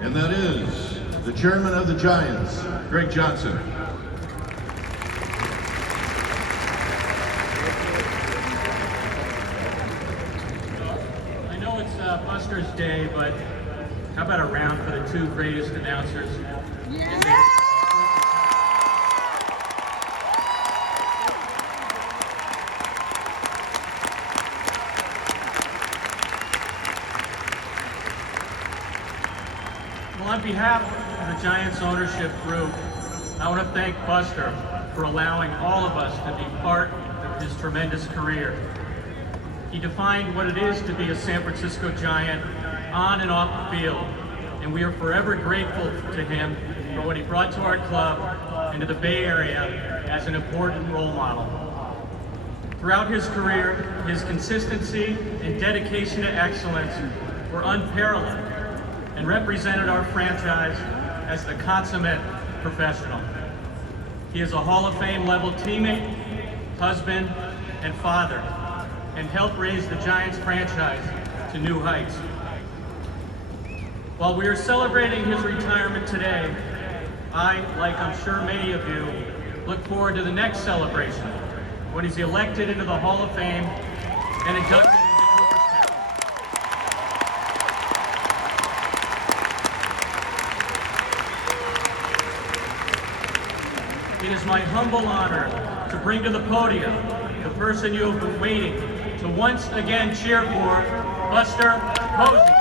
and that is the chairman of the Giants, Greg Johnson. I know it's Buster's Day, but how about a round for the two greatest announcers? Yeah! Well, on behalf of the Giants ownership group, I want to thank Buster for allowing all of us to be part of his tremendous career. He defined what it is to be a San Francisco Giant on and off the field, and we are forever grateful to him for what he brought to our club and to the Bay Area as an important role model. Throughout his career, his consistency and dedication to excellence were unparalleled and represented our franchise as the consummate professional. He is a Hall of Fame level teammate, husband, and father, and helped raise the Giants franchise to new heights. While we are celebrating his retirement today, I, like I'm sure many of you, look forward to the next celebration when he's elected into the Hall of Fame and inducted into Cooperstown. It is my humble honor to bring to the podium the person you have been waiting to once again cheer for, Buster Posey.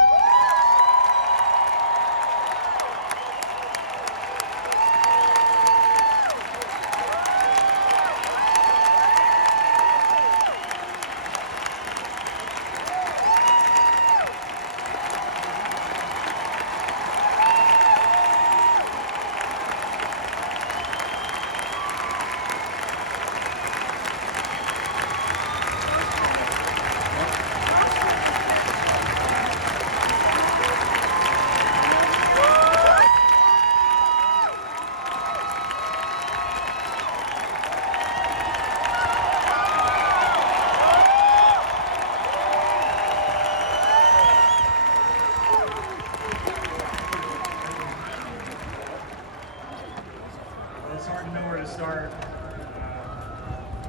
It's hard to know where to start.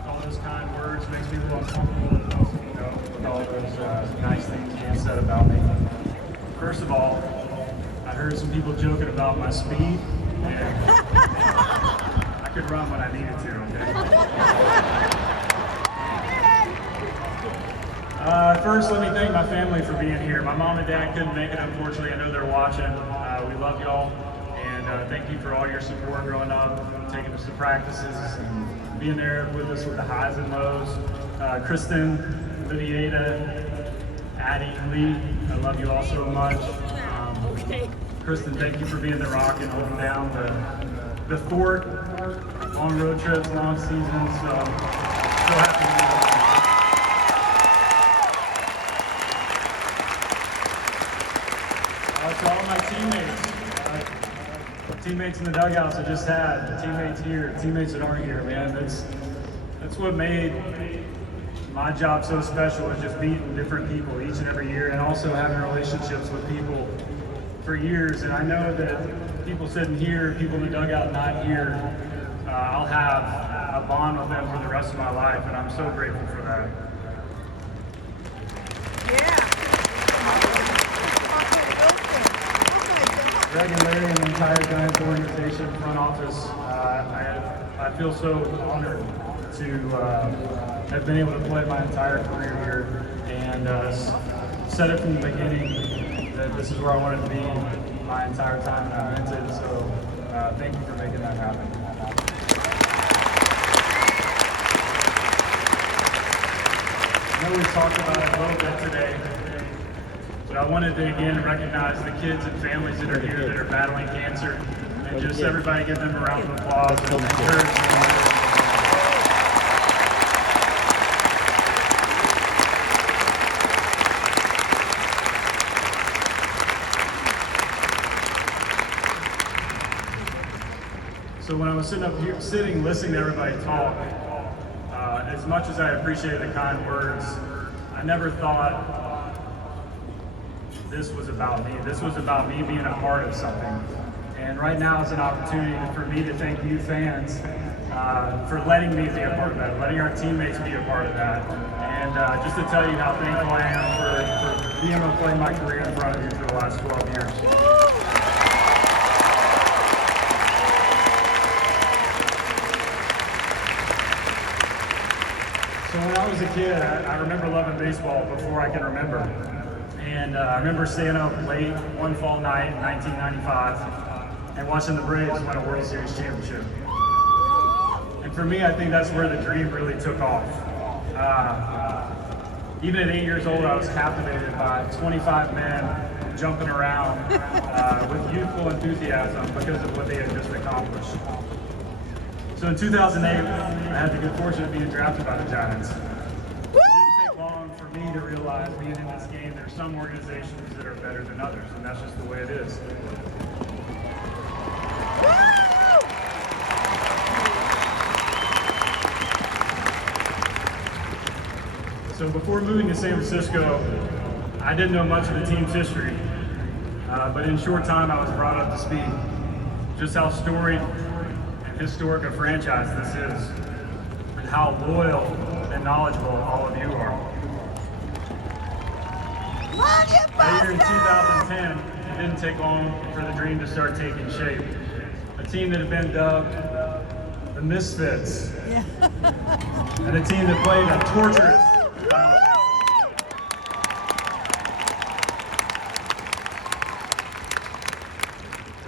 All those kind words makes me feel uncomfortable, with all those nice things being said about me. First of all, I heard some people joking about my speed, and I could run when I needed to, okay? First, let me thank my family for being here. My mom and dad couldn't make it, unfortunately. I know they're watching. We love y'all. Thank you for all your support growing up, taking us to practices, and being there with us with the highs and lows. Kristen, Lydiata, Addie, Lee, I love you all so much. Kristen, thank you for being the rock and holding down the fort on road trips, long seasons. So happy to be with you. To all my teammates. Teammates in the dugouts I just had, teammates here, teammates that aren't here, man. That's what made my job so special, is just meeting different people each and every year, and also having relationships with people for years. And I know that people sitting here, people in the dugout not here, I'll have a bond with them for the rest of my life, and I'm so grateful for that. Greg and Larry and the entire Giants organization, front office, I feel so honored to have been able to play my entire career here, and said it from the beginning that this is where I wanted to be my entire time, and I meant it. So thank you for making that happen. I know we talked about it a little bit today, but I wanted to again recognize the kids and families that are here that are battling cancer, and just everybody give them a round of applause and encourage them. So when I was sitting listening to everybody talk, as much as I appreciated the kind words, I never thought this was about me. This was about me being a part of something. And right now is an opportunity for me to thank you fans for letting me be a part of that, letting our teammates be a part of that. And just to tell you how thankful I am for being able to play my career in front of you for the last 12 years. So when I was a kid, I remember loving baseball before I can remember. And I remember staying up late one fall night in 1995 and watching the Braves win a World Series championship. And for me, I think that's where the dream really took off. Even at 8 years old, I was captivated by 25 men jumping around with youthful enthusiasm because of what they had just accomplished. So in 2008, I had the good fortune of being drafted by the Giants. It didn't take long for me to realize, being in this game, there's some organizations that are better than others, and that's just the way it is. So before moving to San Francisco, I didn't know much of the team's history, but in a short time I was brought up to speed. Just how storied and historic a franchise this is, and how loyal and knowledgeable all of you are. That year in 2010, it didn't take long for the dream to start taking shape. A team that had been dubbed the Misfits, and a team that played a torturous style.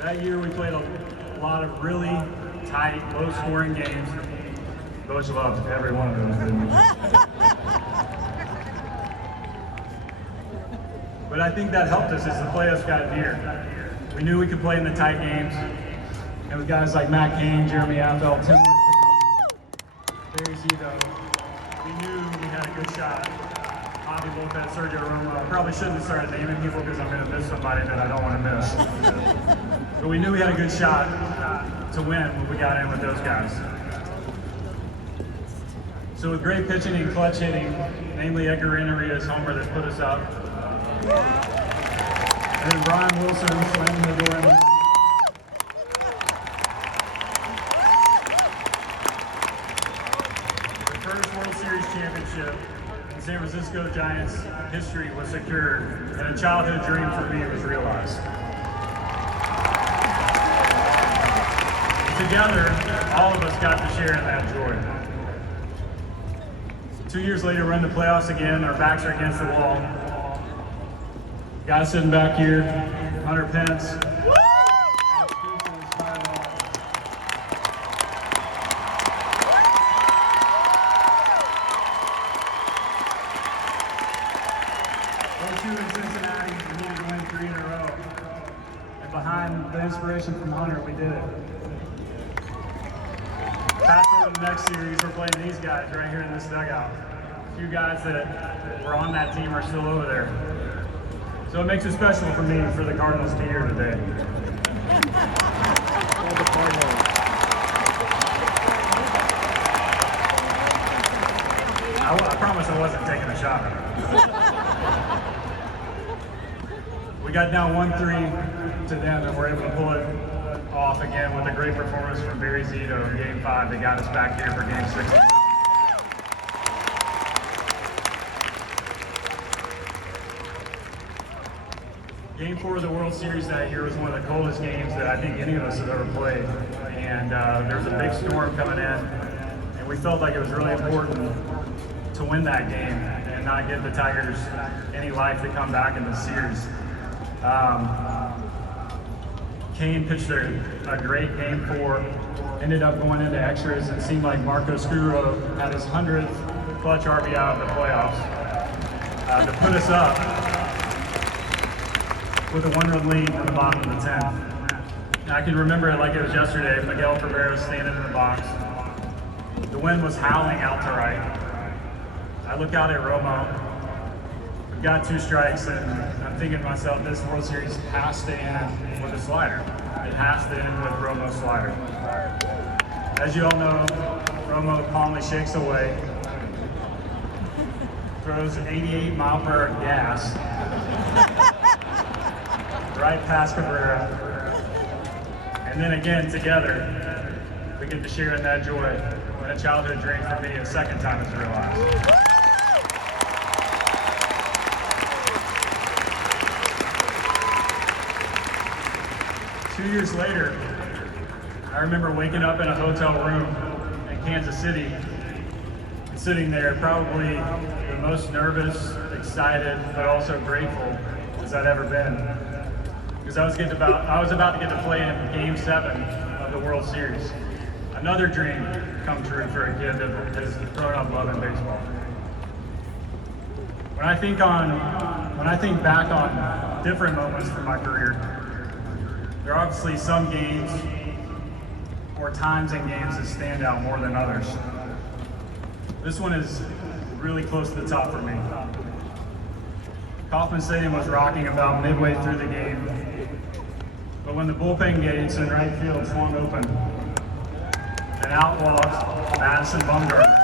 That year we played a lot of really tight, low-scoring games. Coach loved every one of those, didn't he? But I think that helped us as the playoffs got near. We knew we could play in the tight games, and with guys like Matt Cain, Jeremy Affel, Tim Barry Zito, we knew we had a good shot. Bobby Lopez, Sergio Romo. I probably shouldn't have started naming people because I'm going to miss somebody that I don't want to miss. But we knew we had a good shot to win when we got in with those guys. So with great pitching and clutch hitting, namely Edgar Renteria's homer that put us up, and then Brian Wilson slamming the door in the first World Series championship in San Francisco Giants history was secured, and a childhood dream for me was realized. Together, all of us got to share in that joy. 2 years later, we're in the playoffs again. Our backs are against the wall. Guy sitting back here, Hunter Pence. In Cincinnati, we needed to win 3 in a row. And behind the inspiration from Hunter, we did it. Fast forward to the next series, we're playing these guys right here in this dugout. A few guys that were on that team are still over there. So it makes it special for me for the Cardinals to be here today. I promise I wasn't taking a shot. We got down 1-3 to them, and we're able to pull it off again with a great performance from Barry Zito in Game 5 that got us back here for Game 6. Game 4 of the World Series that year was one of the coldest games that I think any of us have ever played. And there was a big storm coming in, and we felt like it was really important to win that game and not give the Tigers any life to come back in the series. Kane pitched a great Game 4, ended up going into extras, and it seemed like Marco Scuro had his 100th clutch RBI in the playoffs to put us up with a 1-run lead in the bottom of the 10th. I can remember it like it was yesterday. Miguel Cabrera was standing in the box. The wind was howling out to right. I look out at Romo. We've got 2 strikes, and I'm thinking to myself, this World Series has to end with a slider. It has to end with Romo's slider. As you all know, Romo calmly shakes away, throws 88 mile per hour gas, right past Cabrera, and then again together, we get to share in that joy when a childhood dream for me a second time is realized. 2 years later, I remember waking up in a hotel room in Kansas City, and sitting there probably the most nervous, excited, but also grateful as I'd ever been. Because I was about to get to play in Game 7 of the World Series. Another dream come true for a kid that has grown up loving baseball. When I think back on different moments from my career, there are obviously some games or times in games that stand out more than others. This one is really close to the top for me. Kauffman Stadium was rocking about midway through the game, but when the bullpen gates in right field swung open, and out walked Madison Bumgarner.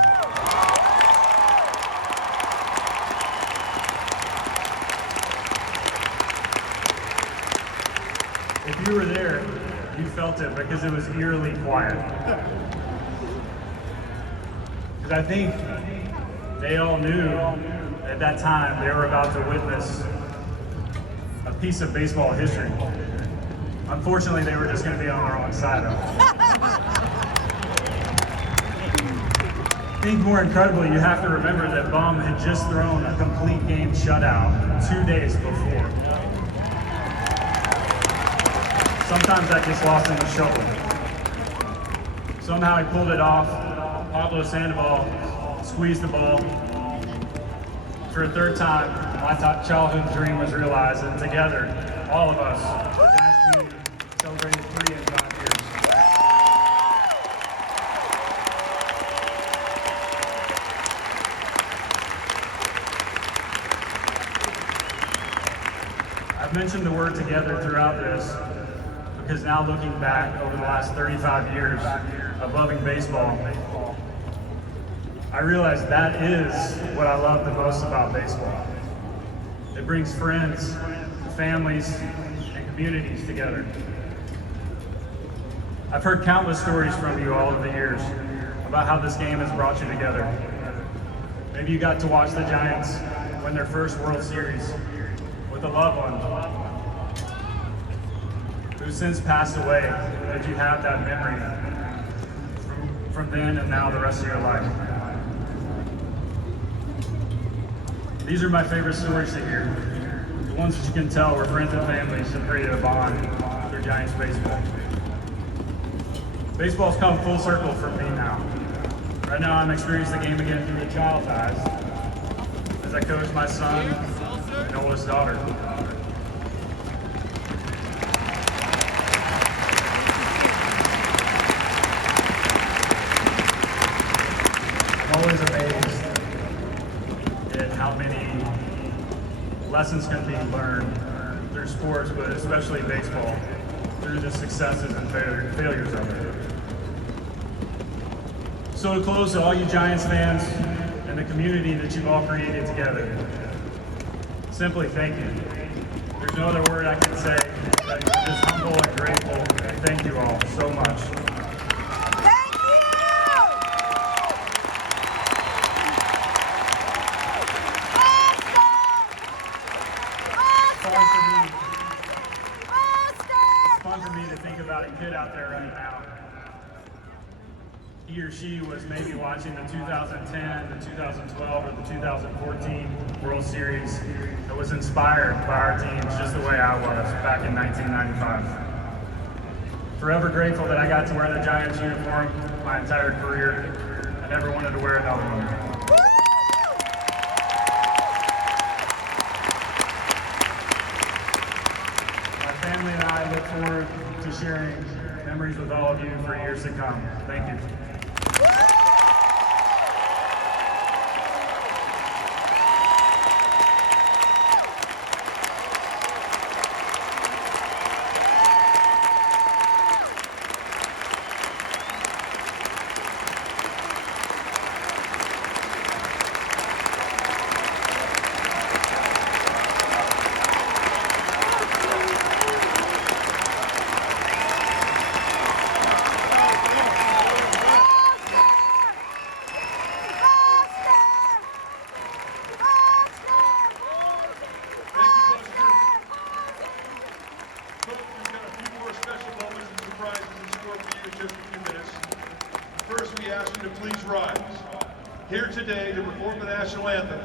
If you were there, you felt it because it was eerily quiet. Because I think they all knew at that time they were about to witness a piece of baseball history. Unfortunately, they were just going to be on the wrong side of it. I think more incredibly, you have to remember that Bum had just thrown a complete game shutout 2 days before. Sometimes that gets lost in the shuffle. Somehow he pulled it off. Pablo Sandoval squeezed the ball. For a third time, my childhood dream was realized, and together, all of us, the Giants community, celebrated 3 in 5 years. I've mentioned the word together throughout this, because now looking back over the last 35 years of loving baseball, I realize that is what I love the most about baseball. It brings friends, families, and communities together. I've heard countless stories from you all over the years about how this game has brought you together. Maybe you got to watch the Giants win their first World Series with a loved one who's since passed away, but you have that memory from then and now the rest of your life. These are my favorite stories to hear. The ones that you can tell where friends and families have created a bond through Giants baseball. Baseball's come full circle for me now. Right now I'm experiencing the game again through the child's eyes as I coach my son and oldest daughter. Always amazed at how many lessons can be learned through sports, but especially baseball, through the successes and failures of it. So to close, to all you Giants fans and the community that you've all created together, simply thank you. There's no other word I can say that is just humble and grateful, and thank you all so much. It's fun for me to think about a kid out there right now. He or she was maybe watching the 2010, the 2012, or the 2014 World Series that was inspired by our teams just the way I was back in 1995. Forever grateful that I got to wear the Giants uniform my entire career. I never wanted to wear another one. Family and I look forward to sharing memories with all of you for years to come. Thank you. first we ask you to please rise. Here today to perform the national anthem